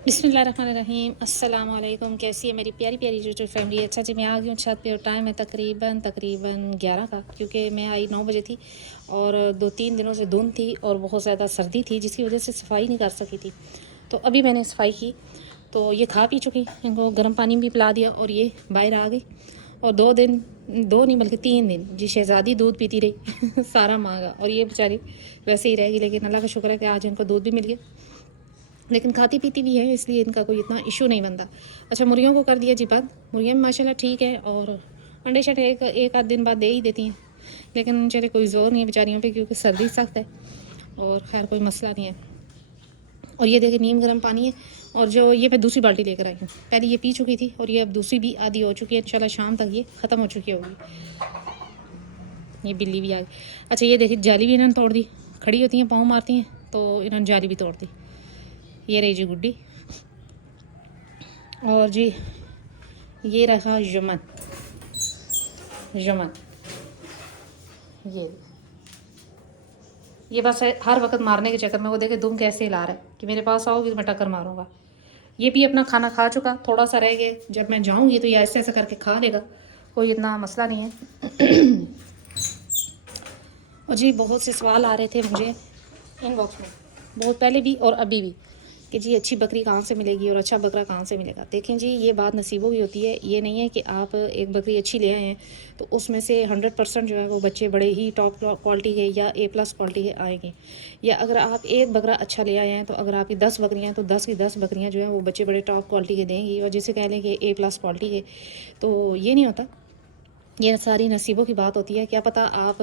बिस्मिल्लाहिर्रहमानिर्रहीम। अस्सलाम वालेकुम। कैसी है मेरी प्यारी प्यारी यूट्यूब फैमिली। अच्छा जी, मैं आ गई हूँ छत पे और टाइम है तकरीबन 11 का, क्योंकि मैं आई 9 बजे थी और 2-3 दिनों से धुंध थी और बहुत ज़्यादा सर्दी थी, जिसकी वजह से सफाई नहीं कर सकी थी। तो अभी मैंने सफाई की तो ये खा पी चुकी, इनको गर्म पानी भी पिला दिया और ये बाहर आ गई। और 2 दिन, 2 नहीं बल्कि 3 दिन जी शहज़ादी दूध पीती रही सारा मांगा, और ये बेचारी वैसे ही रहेगी। लेकिन अल्लाह का शुक्र है कि आज इनको दूध भी मिल गया, लेकिन खाती पीती भी है, इसलिए इनका कोई इतना इशू नहीं बनता। अच्छा, मुर्गियों को कर दिया जी बंद। मुर्गियाँ भी माशाल्लाह ठीक है और अंडे शंडे एक आध दिन बाद दे ही देती हैं, लेकिन बेचारे कोई ज़ोर नहीं है बेचारियों पे, क्योंकि सर्दी सख्त है और खैर कोई मसला नहीं है। और ये देखिए नीम गर्म पानी है, और जो ये मैं दूसरी बाल्टी लेकर आई हूँ। पहले ये पी चुकी थी और ये अब दूसरी भी आधी हो चुकी है। इंशाल्लाह शाम तक ये ख़त्म हो चुकी होगी। ये बिल्ली भी आ गई। अच्छा, ये देखिए जाली भी इन्होंने तोड़ दी। खड़ी होती हैं, पाँव मारती हैं, तो इन्होंने जाली भी तोड़ दी। ये रही जी गुड्डी। और जी ये रहा यमन। यमन ये बस हर वक्त मारने के चक्कर में, वो देखे दुम कैसे हिला रहा है कि मेरे पास आओगी तो मैं टक्कर मारूंगा। ये भी अपना खाना खा चुका, थोड़ा सा रह गया। जब मैं जाऊंगी तो ये ऐसे ऐसे करके खा लेगा, कोई इतना मसला नहीं है। और जी बहुत से सवाल आ रहे थे मुझे इनबॉक्स में, बहुत पहले भी और अभी भी, कि जी अच्छी बकरी कहाँ से मिलेगी और अच्छा बकरा कहाँ से मिलेगा। देखें जी, ये बात नसीबों की होती है। ये नहीं है कि आप एक बकरी अच्छी ले आए हैं तो उसमें से 100% जो है वो बच्चे बड़े ही टॉप क्वालिटी के या A+ क्वालिटी के आएंगे। या अगर आप एक बकरा अच्छा ले आए हैं, तो अगर आपकी 10 बकरियाँ हैं तो 10 की 10 बकरियाँ जो है वो बच्चे बड़े टॉप क्वालिटी के देंगी, और जिसे कह लें कि A+ क्वालिटी के। तो ये नहीं होता, ये सारी नसीबों की बात होती है। क्या पता आप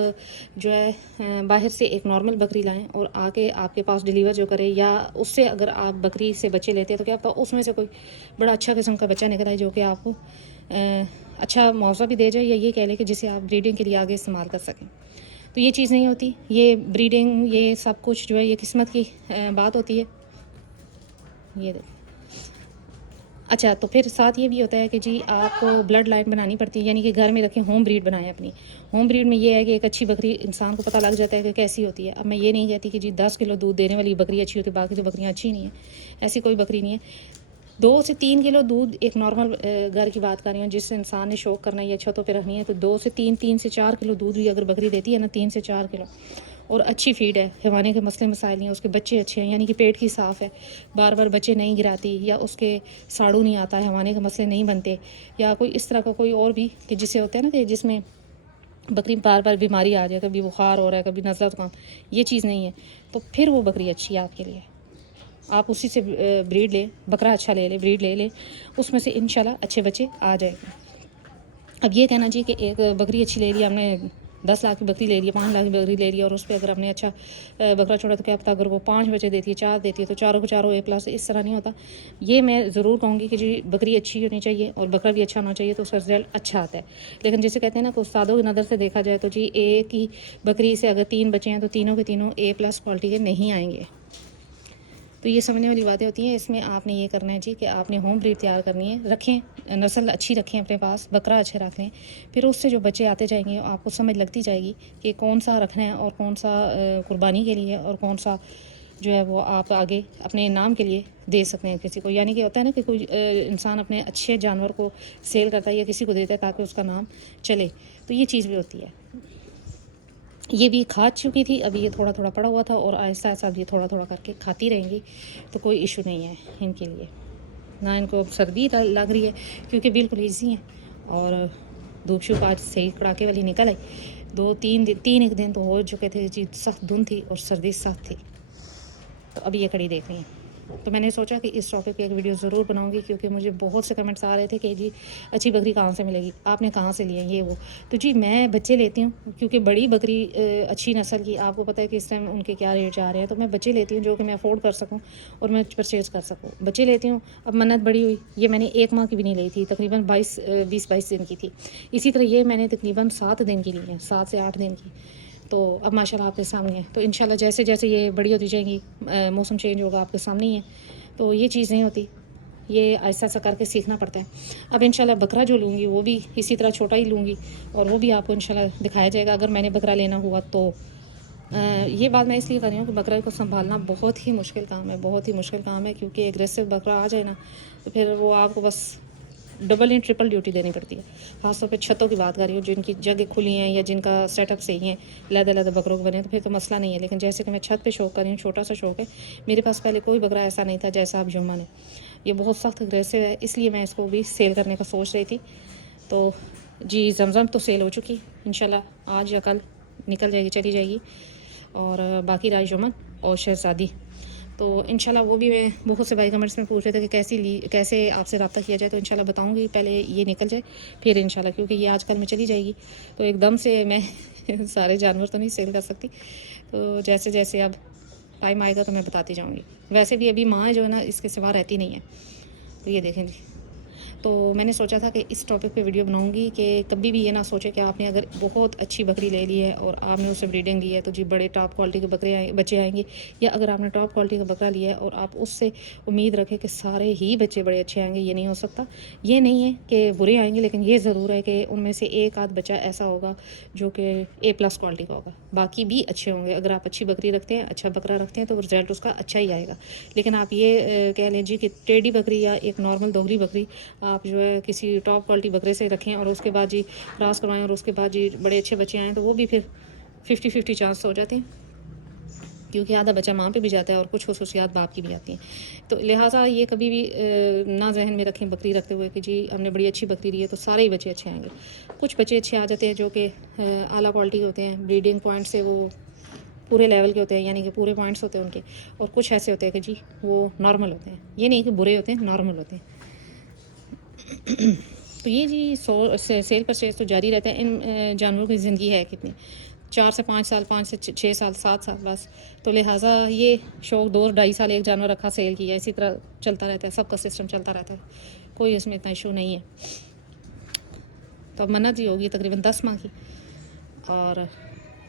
जो है बाहर से एक नॉर्मल बकरी लाएं और आके आपके पास डिलीवर जो करे, या उससे अगर आप बकरी से बच्चे लेते हैं तो क्या पता उसमें से कोई बड़ा अच्छा किस्म का बच्चा निकल आए, जो कि आपको अच्छा मुआवजा भी दे जाए, या ये कह लें कि जिसे आप ब्रीडिंग के लिए आगे इस्तेमाल कर सकें। तो ये चीज़ नहीं होती। ये ब्रीडिंग, ये सब कुछ जो है ये किस्मत की बात होती है। ये देखो। अच्छा, तो फिर साथ ये भी होता है कि जी आपको ब्लड लाइन बनानी पड़ती है, यानी कि घर में रखें, होम ब्रीड बनाएं अपनी। होम ब्रीड में ये है कि एक अच्छी बकरी इंसान को पता लग जाता है कि कैसी होती है। अब मैं ये नहीं कहती कि जी 10 किलो दूध देने वाली बकरी अच्छी होती है, बाकी तो बकरियाँ अच्छी नहीं है। ऐसी कोई बकरी नहीं है। 2 से 3 किलो दूध एक नॉर्मल घर की बात कर रही हूँ, जिस इंसान ने शौक करना है या छतों पर रखनी है, तो 2 से 3 3 से 4 किलो दूध भी अगर बकरी देती है ना, 3 से 4 किलो, और अच्छी फीड है, हैवाने के मसले मसाइल नहीं है, उसके बच्चे अच्छे हैं, यानी कि पेट की साफ़ है, बार बार बच्चे नहीं गिराती, या उसके साड़ू नहीं आता, हैवाने के मसले नहीं बनते, या कोई इस तरह का कोई और भी कि जिससे होता है ना कि जिसमें बकरी बार बार बीमारी आ जाए, कभी बुखार हो रहा है, कभी नज़ला जुकाम, ये चीज़ नहीं है, तो फिर वो बकरी अच्छी है आपके लिए। आप उसी से ब्रीड लें, बकरा अच्छा ले लें, ब्रीड ले लें, उसमें से इंशाल्लाह अच्छे बच्चे आ जाएंगे। अब ये कहना जी कि एक बकरी अच्छी ले ली हमने, 10 लाख की बकरी ले ली, 5 लाख की बकरी ले ली, और उस पर अगर हमने अच्छा बकरा छोड़ा तो क्या पता अगर वो 5 बच्चे देती है, 4 देती है, तो चारों को चारों A+। इस तरह नहीं होता। ये मैं ज़रूर कहूँगी कि जी बकरी अच्छी होनी चाहिए और बकरा भी अच्छा होना चाहिए, तो उसका रिजल्ट अच्छा आता है। लेकिन जैसे कहते हैं ना कि उस्तादों की नज़र से देखा जाए तो जी एक ही बकरी से अगर 3 बच्चे हैं तो तीनों के तीनों A+ क्वालिटी के नहीं आएंगे। तो ये समझने वाली बातें होती हैं। इसमें आपने ये करना है जी कि आपने होम ब्रीड तैयार करनी है, रखें, नस्ल अच्छी रखें अपने पास, बकरा अच्छे रख लें, फिर उससे जो बच्चे आते जाएंगे आपको समझ लगती जाएगी कि कौन सा रखना है और कौन सा कुर्बानी के लिए, और कौन सा जो है वो आप आगे अपने नाम के लिए दे सकते हैं किसी को। यानी कि होता है ना कि कोई इंसान अपने अच्छे जानवर को सेल करता है या किसी को देता है ताकि उसका नाम चले, तो ये चीज़ भी होती है। ये भी खा चुकी थी, अभी ये थोड़ा थोड़ा पड़ा हुआ था, और आहिस्ता आहिस्ता ये थोड़ा थोड़ा करके खाती रहेंगी, तो कोई इशू नहीं है इनके लिए। ना इनको अब सर्दी लग रही है, क्योंकि बिल्कुल ईजी हैं, और धूप शूप आज सही कड़ाके वाली निकल आई। 2-3 दिन तो हो चुके थे जी, सख्त धुंध थी और सर्दी सख्त थी। तो अभी ये कड़ी देख रही हैं। तो मैंने सोचा कि इस टॉपिक पे एक वीडियो ज़रूर बनाऊंगी, क्योंकि मुझे बहुत से कमेंट्स आ रहे थे कि जी अच्छी बकरी कहाँ से मिलेगी, आपने कहाँ से लिए ये वो। तो जी मैं बच्चे लेती हूँ, क्योंकि बड़ी बकरी अच्छी नस्ल की, आपको पता है कि इस टाइम उनके क्या रेट जा रहे हैं, तो मैं बच्चे लेती हूँ जो कि मैं अफोर्ड कर सकूँ और मैं परचेज़ कर सकूँ, बच्चे लेती हूँ। अब मन्नत बड़ी हुई, ये मैंने 1 माह की भी नहीं ली थी, तकरीबन 20-22 दिन की थी। इसी तरह ये मैंने तकरीबन 7 दिन की ली है, 7 से 8 दिन की। तो अब माशाल्लाह आपके सामने है। तो इंशाल्लाह जैसे जैसे ये बड़ी होती जाएंगी, मौसम चेंज होगा, आपके सामने ही है, तो ये चीज़ नहीं होती, ये ऐसा ऐसा करके सीखना पड़ता है। अब इंशाल्लाह बकरा जो लूँगी वो भी इसी तरह छोटा ही लूँगी, और वो भी आपको इंशाल्लाह दिखाया जाएगा अगर मैंने बकरा लेना हुआ तो। ये बात मैं इसलिए कर रही हूँ कि बकरा को संभालना बहुत ही मुश्किल काम है, बहुत ही मुश्किल काम है, क्योंकि एग्रेसिव बकरा आ जाए ना तो फिर वो आपको बस डबल या ट्रिपल ड्यूटी देनी पड़ती है। खासतौर पे छतों की बात कर रही हूँ, जिनकी जगह खुली हैं या जिनका सेटअप सही है, लहदा बकरों के बने, तो फिर तो मसला नहीं है। लेकिन जैसे कि मैं छत पे शौक कर रही हूँ, छोटा सा शौक है, मेरे पास पहले कोई बकरा ऐसा नहीं था जैसा अब जुम्मन है। ये बहुत सख्त अग्रेसिव है, इसलिए मैं इसको भी सेल करने का सोच रही थी। तो जी जमज़म तो सेल हो चुकी, इंशाल्लाह आज या कल निकल जाएगी, चली जाएगी। और बाकी रहा जुम्मन और शहज़ादी, तो इंशाल्लाह वो भी मैं बहुत से भाई कमेंट्स में पूछ रहे थे कि कैसे आपसे रब्ता किया जाए, तो इंशाल्लाह बताऊंगी, पहले ये निकल जाए फिर इंशाल्लाह, क्योंकि ये आजकल में चली जाएगी तो एकदम से मैं सारे जानवर तो नहीं सेल कर सकती। तो जैसे जैसे अब टाइम आएगा तो मैं बताती जाऊँगी। वैसे भी अभी माँ जो है ना, इसके सिवा रहती नहीं है। तो ये देखें जी, तो मैंने सोचा था कि इस टॉपिक पे वीडियो बनाऊंगी कि कभी भी ये ना सोचे कि आपने अगर बहुत अच्छी बकरी ले ली है और आपने उससे ब्रीडिंग ली है तो जी बड़े टॉप क्वालिटी के बच्चे आएंगे, या अगर आपने टॉप क्वालिटी का बकरा लिया है और आप उससे उम्मीद रखें कि सारे ही बच्चे बड़े अच्छे आएंगे, ये नहीं हो सकता। ये नहीं है कि बुरे आएंगे, लेकिन ये ज़रूर है कि उनमें से एक आध बच्चा ऐसा होगा जो कि A+ क्वालिटी का होगा, बाकी भी अच्छे होंगे। अगर आप अच्छी बकरी रखते हैं, अच्छा बकरा रखते हैं, तो रिजल्ट उसका अच्छा ही आएगा। लेकिन आप ये कह लीजिए कि टेढ़ी बकरी या एक नॉर्मल दोगली बकरी आप जो है किसी टॉप क्वालिटी बकरे से रखें और उसके बाद जी क्रॉस करवाएं और उसके बाद जी बड़े अच्छे बच्चे आएँ, तो वो भी फिर 50-50 चांस हो जाते हैं, क्योंकि आधा बच्चा माँ पे भी जाता है और कुछ खसूसियात बाप की भी आती हैं। तो लिहाजा ये कभी भी ना जहन में रखें बकरी रखते हुए कि जी हमने बड़ी अच्छी बकरी ली है तो सारे ही बच्चे अच्छे आएंगे। कुछ बच्चे अच्छे आ जाते हैं जो कि आला क्वालिटी के होते हैं, ब्रीडिंग पॉइंट से वो पूरे लेवल के होते हैं, यानी कि पूरे पॉइंट्स होते हैं उनके, और कुछ ऐसे होते हैं कि जी वो नॉर्मल होते हैं। ये नहीं कि बुरे होते हैं, नॉर्मल होते हैं। तो ये जी सेल परचेज तो जारी रहता है। इन जानवरों की ज़िंदगी है कितनी, 4 से 5 साल, 5 से 6 साल, 7 साल बस। तो लिहाजा ये शौक 2-2.5 साल एक जानवर रखा, सेल किया, इसी तरह चलता रहता है, सबका सिस्टम चलता रहता है, कोई इसमें इतना इशू नहीं है। तो अब मन्नत जी होगी तकरीबन 10 माह की, और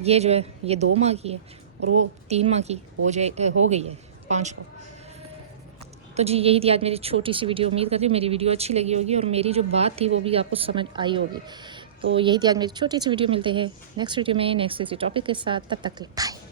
ये जो है ये 2 माह की है, और वो 3 माह की हो गई है 5 को। तो जी यही थी आज मेरी छोटी सी वीडियो। उम्मीद करती हूँ मेरी वीडियो अच्छी लगी होगी और मेरी जो बात थी वो भी आपको समझ आई होगी। तो यही थी आज मेरी छोटी सी वीडियो। मिलते हैं नेक्स्ट वीडियो में नेक्स्ट किसी टॉपिक के साथ, तब तक बाय।